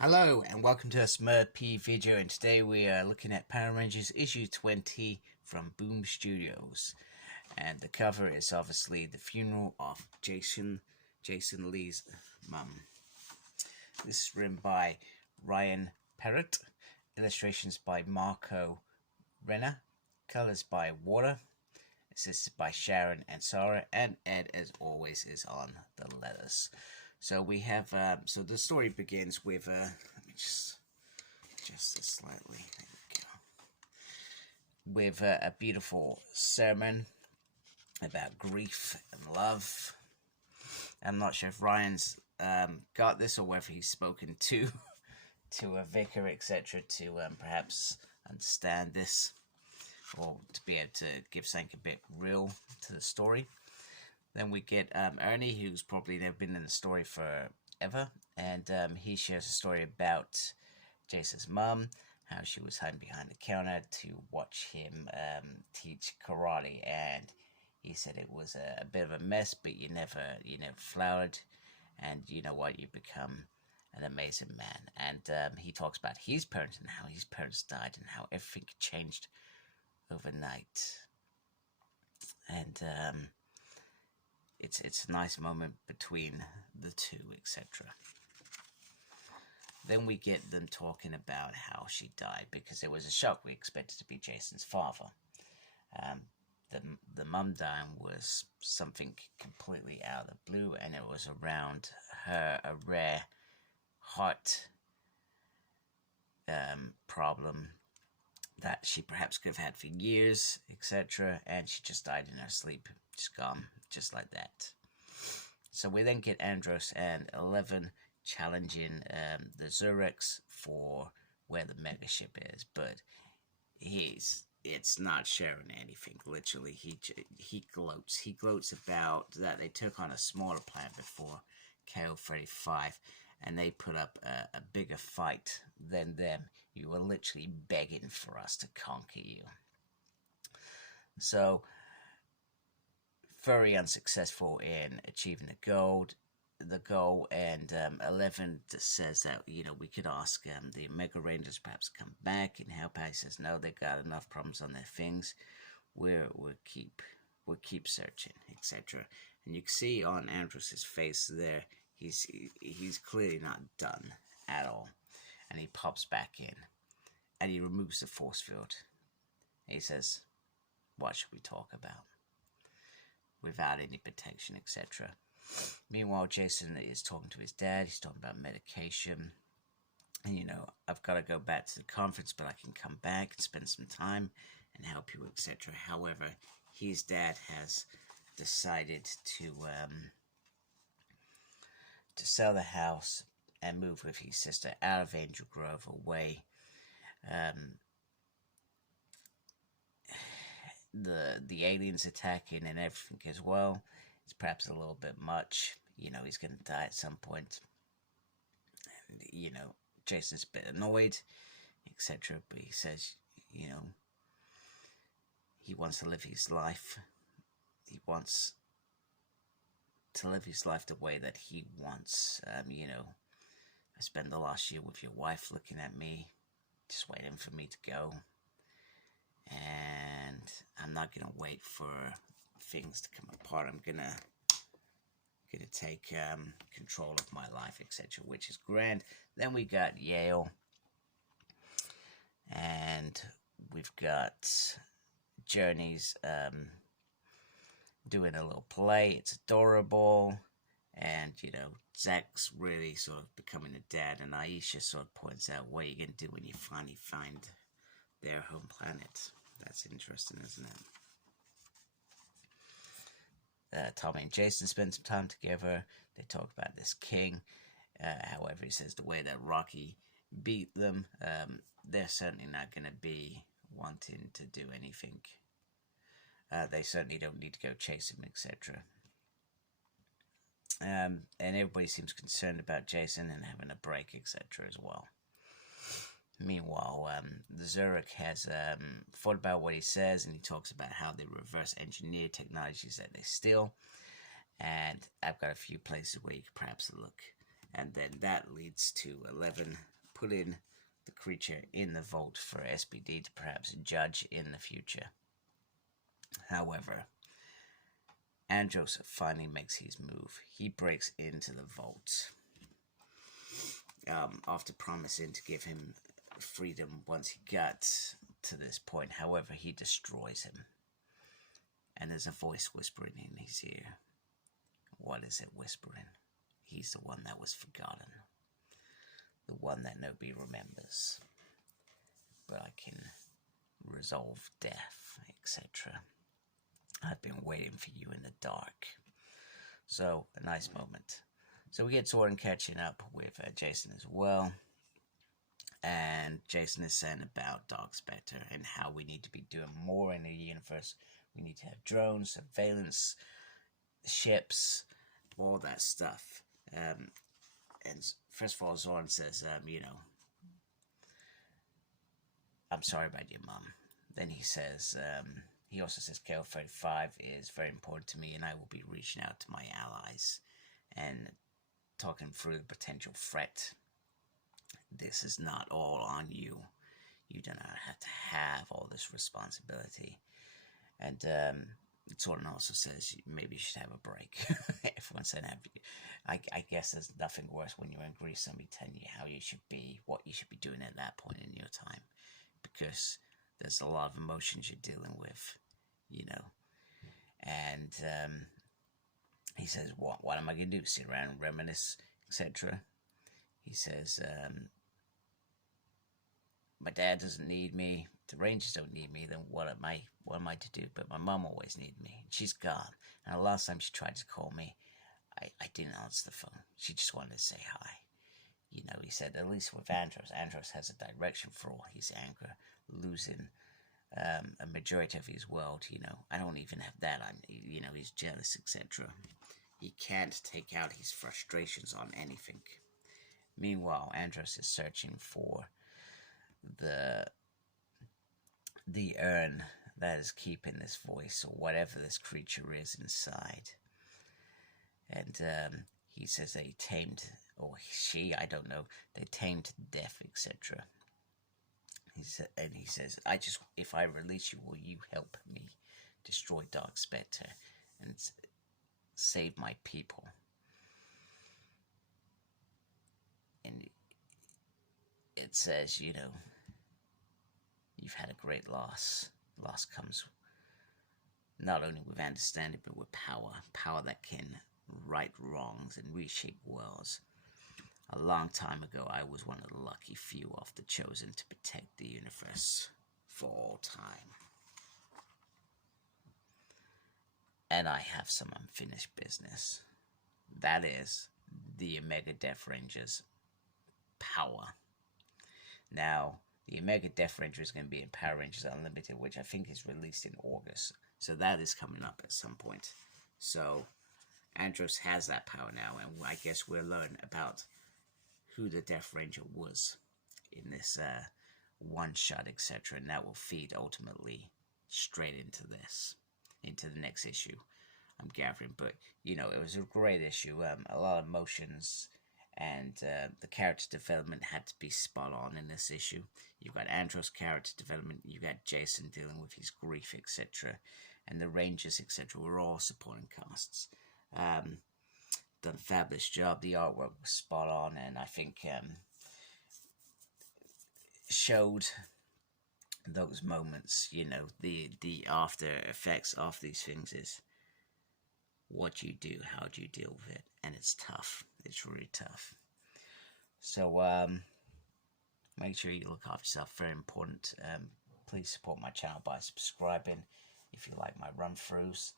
Hello and welcome to a Smurp video, and today we are looking at Power Rangers issue 20 from Boom Studios. And the cover is obviously the funeral of Jason Lee's mum. This is written by Ryan Parrott, illustrations by Marco Renner, colors by Water, assisted by Sharon and Sarah, and Ed, as always, is on the letters. So we have, so the story begins with, let me just adjust this slightly, there we go, with a beautiful sermon about grief and love. I'm not sure if Ryan's got this or whether he's spoken to a vicar, etc., to perhaps understand this or to be able to give something a bit real to the story. Then we get Ernie, who's probably never been in the story forever, and he shares a story about Jason's mum, how she was hiding behind the counter to watch him teach karate, and he said it was a bit of a mess, but you never flowered, and you know what, you become an amazing man. And he talks about his parents and how his parents died and how everything changed overnight. And it's a nice moment between the two, etc. Then we get them talking about how she died, because it was a shock. We expected to be Jason's father. The mum dying was something completely out of the blue, and it was around her a rare heart problem that she perhaps could have had for years, etc. And she just died in her sleep, just gone, just like that. So we then get Andros and 11 challenging the Zurex for where the mega ship is, but it's not sharing anything. Literally, he gloats about that they took on a smaller planet before KO-35, and they put up a bigger fight than them. You were literally begging for us to conquer you. So, very unsuccessful in achieving the goal, and 11 says that, we could ask the Omega Rangers perhaps come back and help out. He says no, they got enough problems on their things. We'll keep searching, etc. And you can see on Andros's face there, he's clearly not done at all. And he pops back in, and he removes the force field. And he says, "What should we talk about?" Without any protection, etc. Meanwhile, Jason is talking to his dad. He's talking about medication. And, I've got to go back to the conference, but I can come back and spend some time and help you, etc. However, his dad has decided to sell the house and move with his sister out of Angel Grove, away. The aliens attacking and everything as well. It's perhaps a little bit much. He's going to die at some point. And, Jason's a bit annoyed, etc. But he says, he wants to live his life. He wants to live his life the way that he wants. I spent the last year with your wife looking at me, just waiting for me to go. And I'm not gonna wait for things to come apart. I'm gonna take control of my life, etc., which is grand. Then we got Yale, and we've got Journeys doing a little play. It's adorable, and Zach's really sort of becoming a dad, and Aisha sort of points out what you're gonna do when you finally find their home planet. That's interesting, isn't it? Tommy and Jason spend some time together. They talk about this king. However, he says the way that Rocky beat them, they're certainly not going to be wanting to do anything. They certainly don't need to go chase him, etc. And everybody seems concerned about Jason and having a break, etc. as well. Meanwhile, the Zurich has thought about what he says, and he talks about how they reverse engineer technologies that they steal. And I've got a few places where you could perhaps look and then that leads to 11 putting the creature in the vault for SPD to perhaps judge in the future. However, Andros finally makes his move. He breaks into the vault after promising to give him freedom once he got to this point. However, he destroys him. And there's a voice whispering in his ear. What is it whispering? He's the one that was forgotten. The one that nobody remembers. But I can resolve death, etc. I've been waiting for you in the dark. So, a nice moment. So we get Zordon catching up with Jason as well. And Jason is saying about Dark Spectre and how we need to be doing more in the universe. We need to have drones, surveillance, ships, all that stuff. And first of all, Zordon says, I'm sorry about your mom. Then he says, he also says KO-35 is very important to me, and I will be reaching out to my allies and talking through the potential threat. This is not all on you. You do not have to have all this responsibility. And Zordon also says maybe you should have a break. Everyone's saying, I guess there's nothing worse when you're in Greece, somebody telling you how you should be, what you should be doing at that point in your time. Because there's a lot of emotions you're dealing with, And he says, what am I going to do? Sit around and reminisce, etc. He says, my dad doesn't need me, the Rangers don't need me, then what am I to do? But my mom always needed me. She's gone. And the last time she tried to call me, I didn't answer the phone. She just wanted to say hi. He said, at least with Andros has a direction for all his anger, losing a majority of his world. I don't even have that. He's jealous, etc. He can't take out his frustrations on anything. Meanwhile, Andros is searching for the urn that is keeping this voice, or whatever this creature is inside. And he says they tamed, or she, I don't know, they tamed death, etc. He says, if I release you, will you help me destroy Dark Spectre and save my people? And it says, you've had a great loss. Loss comes not only with understanding, but with power. Power that can right wrongs and reshape worlds. A long time ago, I was one of the lucky few of the chosen to protect the universe for all time. And I have some unfinished business. That is the Omega Death Ranger's power. Now, the Omega Death Ranger is going to be in Power Rangers Unlimited, which I think is released in August. So that is coming up at some point. So Andros has that power now, and I guess we'll learn about who the Death Ranger was in this one-shot, etc. And that will feed ultimately straight into the next issue, I'm gathering. But, it was a great issue. A lot of emotions, and the character development had to be spot on in this issue. You've got Andros' character development, you got Jason dealing with his grief, etc. And the Rangers, etc. were all supporting casts. Done a fabulous job. The artwork was spot on, and I think showed those moments. The after effects of these things is what you do, how do you deal with it, and it's tough. It's really tough. So make sure you look after yourself. Very important. Please support my channel by subscribing if you like my run-throughs.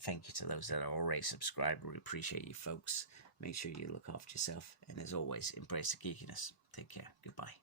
Thank you to those that are already subscribed. We appreciate you folks. Make sure you look after yourself, and as always, embrace the geekiness. Take care. Goodbye.